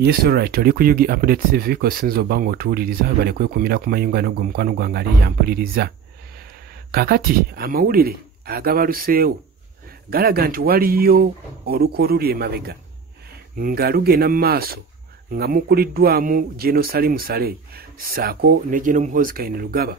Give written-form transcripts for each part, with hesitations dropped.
Yes, alright. Oli ku Yugi Update TV ko sinzo bango tuwuliriza bale kwekumira ku mayunga n'ogwo mukwano gwange ali yampuliriza. Kakati amawulire agabaluseewo galaga nti waliyo oluko oluli emabega nga lugenda mu maaso nga mukuliddwamu General Salim Saleh saako ne General Muhoozi Kainerugaba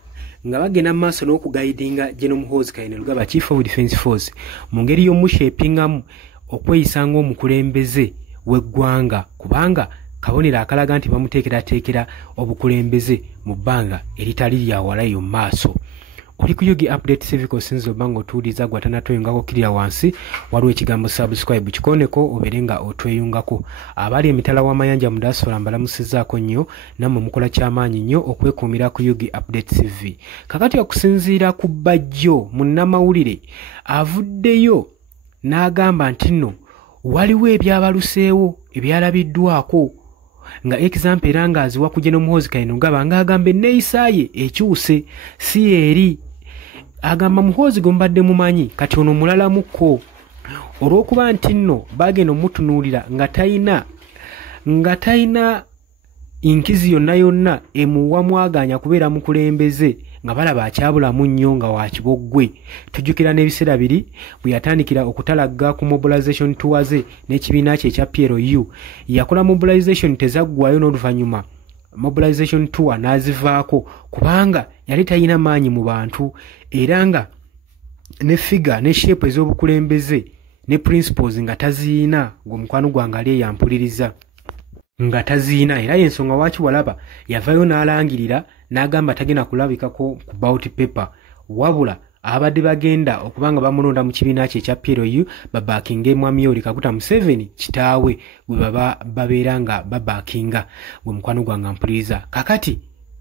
nga bagenda mu maaso n'okugaidinga General Muhoozi Kainerugaba Chief of Defence Force mu ngeri y'omushepingamu okweyisa ng'omukulembeze w'eggwanga kubanga kabonera akalaga nti bamuteekerateekera obukulembeze mu bbanga eritali lya walayo mu maaso. Oli ku Yugi Update TV ko sinzo bango tuwuliriza gwatanatweyungako kirira wansi waliwo ekigambo subscribe kikoneko oberenga otweyungako. Abali emitala w'amayanja mu diaspora mbalamusizaako nnyo nammwe mukola kyamaanyi nnyo okwekuumira ku Yugi Update TV. Kakati okusinziira ku bajjo munnamawulire avuddeyo n'agamba nti nno waliwo ebyabaluseewo ebyalabiddwako nga example era ng'aziwa ku General Muhoozi Kainerugaba ng'agamba enneeyisaaye ekyuse si eri. Agamba Muhoozi gwe mubadde mumanyi kati ono mulalامukko olw'okuba nti nno bagenda omutunuulira nga talina inkizi yonna yonna emuwa mwaganya kubeera mukulembeze nga balaba akyabulamu nnyo nga wa kiboggwe. Tujjukira n'ebiseera biri bwe yatandikira okutalagga ku mobilization tour ze n'ekibiina kye ekya PLU. Yakola mobilization tezaggwayo n'oluvannyuma mobilization tour n'azivaako kubanga yali talina maanyi mu bantu era nga ne figure ne shape ez'obukulembeze ne principles nga taziina ng'omukwano gwange ali yampuliriza nga taziina era y'ensonga waaki walaba yavayo n'alangirira n'agamba tagenda kulabikako ku ballot paper wabula abadde bagenda okubanga bamulonda mu kibiina kye ekya PLU babaakinga Mwami Yoweri Kaguta Museveni kitaawe gwe babeera nga babaakinga gwe mukwano gwange mpuliriza. Kakati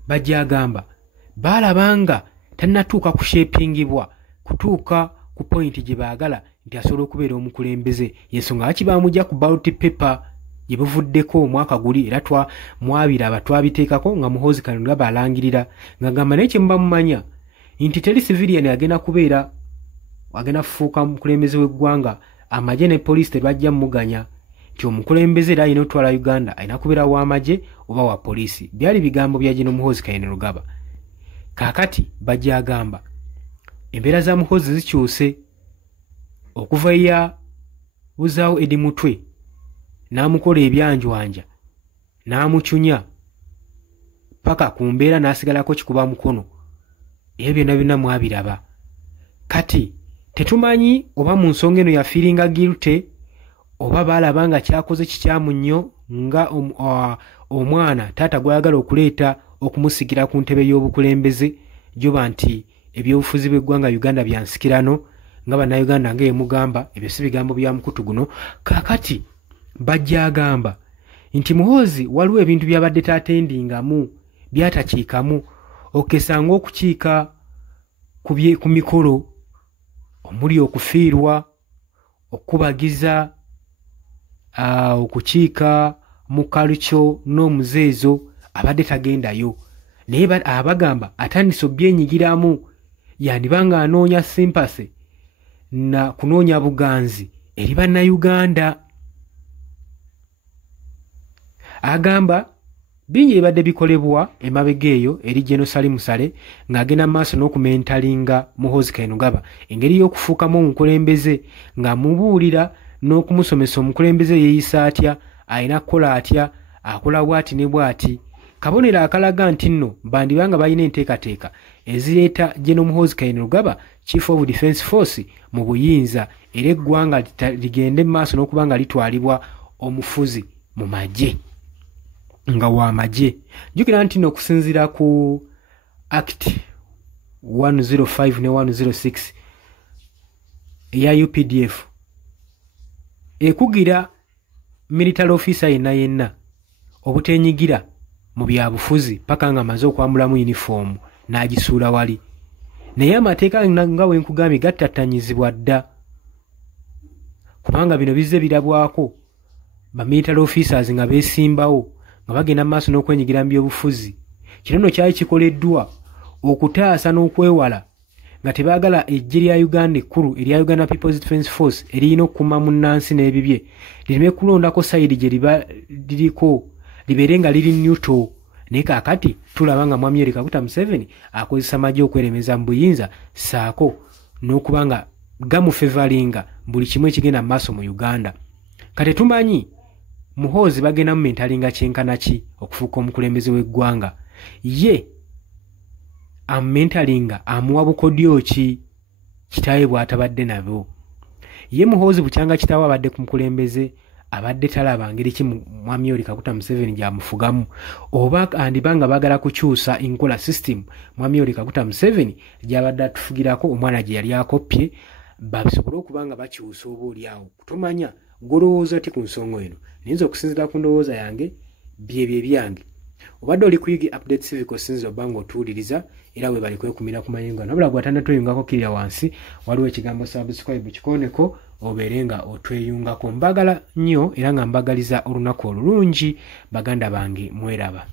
bajja agamba baalabanga tannatuuka kushepingibwa kutuuka ku point gye baagala nti asobola okubeera omukulembeze y'ensonga lwaki baamujja ku ballot paper gye buvuddeko omwaka guli era mwabiraba twabiteekako nga Muhoozi Kainerugaba alangirira ng'agamba naye kye muba mumanya nti teri civilian agenda kufuuka mukulembeze w'eggwanga amagye ne police tebajja muganya nti omukulembeze era alina otwala Uganda alina kubeera w'amagye oba wa poliisi. Byali bigambo bya General Muhoozi Kainerugaba. Kaakati bajja agamba embeera za Muhoozi zikyuse okuva ya buzaawo Edi Mutwe n'amukola ebyanjwanja n'amucunya paka ku mbeera n'asigalako kikuba mukono. Ebyo byonna mwabiraba. Kati tetumanyi oba mu nsonga eno yafiiringa guilty oba baalaba nga kyakoze kikyamu nnyo nga omwana taata gwayagala okuleeta okumusigira ku ntebe y'obukulembeze joba nti ebyobufuzi bw'eggwanga Uganda byansikirano nga bannayuganda ng'emugamba ebyo si bigambo bya mukutu guno. Kaakati bajja agamba nti Muhoozi waliwo ebintu byabadde taatendingamu byatakiikamu okesanga okukiika ku mikolo omuli okufiirwa okubagiza okukiika mu kalukyo n'omuzeezo abadde tagendayo naye abagamba atandise obyenyigiramu yandibanga anoonya sympathy na kunoonya buganzi eri bannayuganda. Agamba bingi ebadde bikolebwa emabega eyo eri General Salim Saleh ng'agenda maaso n'okumentalinga Muhoozi Kainerugaba engeri y'okufuukamu omukulembeze ng'amubuulira n'okumusomesa omukulembeze yeeyisa atya alina kukola atya akola bw'ati ne bw'ati. Kabonero akalaga nti nno bandibanga balina enteekateeka ezireeta General Muhoozi Kainerugaba Chief of Defence Force mu buyinza era eggwanga ligende mu maaso n'okuba nga litwalibwa omufuzi mu magye nga wa magye. Jjukira nti nno okusinziira ku Act 105 ne 106 eya UPDF ekugira military officer yenna obutenyigira mu byabufuzi paka nga amaze okwambulamu uniform n'agisuula wali. Naye amateeka nga wenkugambye gattattanyizibwa dda kubanga bino bizze birabwako ba military officers nga beesimbawo nga bagenda maaso n'okwenyigira mu byobufuzi. Kino nno kyali kikoleddwa okutaasa n'okwewala nga tebaagala ejje lya Uganda ekkulu erya Uganda People's Defence Force eriyina okukuuma munnansi n'ebibye lireme kulondako sayidi gye liba liriko libeere nga liri neutral. Naye kaakati tulaba nga Mwami Yoweri Kaguta Museveni akozesa magye okweremeza mu buyinza saako n'okuba nga gamufevalinga buli kimu ekigenda mu maaso mu Uganda. Kati tumanyi Muhoozi bagenda mu mentalinga kyenkana ki okufuuka omukulembeze w'eggwanga. Ye amentalinga amuwa bukodyo ki kitaawe bw'atabadde nabo. Ye Muhoozi bukyanga kitaawe abadde ku mukulembeze abadde talaba ngeri ki Mwami Yoweri Kaguta Museveni gy'amufugamu oba andibanga baagala kukyusa enkola system Mwami Yoweri Kaguta Museveni gy'abadde atufugirako omwana gye yali akoppye basobole okuba nga bakyusa oba oliawo. Kutomanya golowooza ti ku nsonga eno niyinza okusinzira ku ndowooza yange byebyo ebyange. Obadde oli kuyigi update civic osinza obba ng'otuwuliriza era we bali kwekumira ku mayingo nabula gw'atannatweyungako kirya wansi waliwo ekigambo subscribe kikoneko obeere nga otweyungako. Mbagala nnyo era nga mbagaliza olunaku olulungi baganda bange mweraba.